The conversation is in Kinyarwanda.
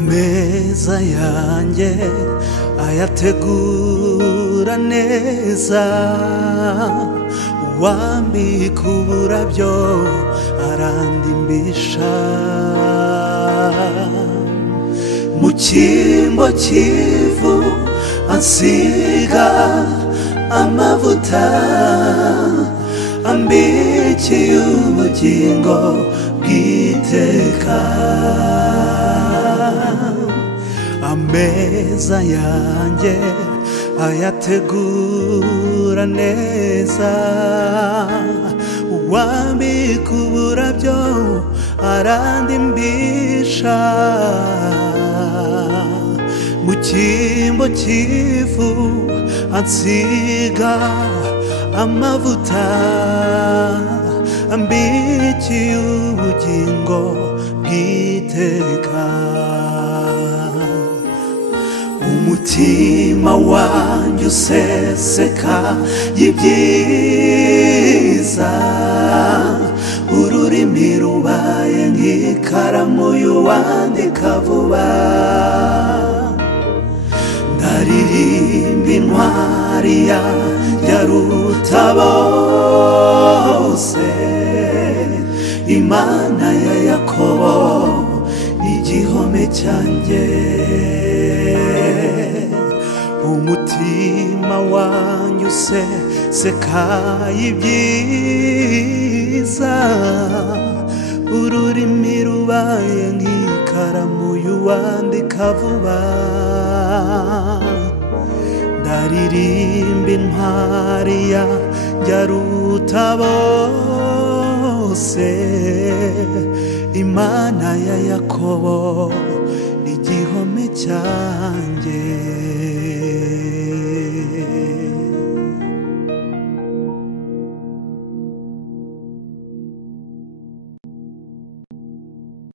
Ameza yanjye ayategura neza, wambika uburabyo arandimbisha, mu cyimbo cy'ivu ansiga amavuta, ambikiye ubugingo bw'iteka. Ameza yanjye ayategura neza, wambika uburabyo arandimbisha, mu cyimbo cy'ivu ansiga amavuta, ambikiye ubugingo bw'iteka. Umutima wanjye useseka y'ibyiza, ururimi rubaye nk'ikaramu y'uwandika vuba, ndaririmba intwari ya Rutabose, Imana ya Yakobo igihome cyanjye. Umutima wanjye useseka y'ibyiza, ururimi rubaye nk'ikaramu y'uwandika vuba, ndaririmba intwari ya Rutabose, Imana ya Yakobo igihome cyanjye.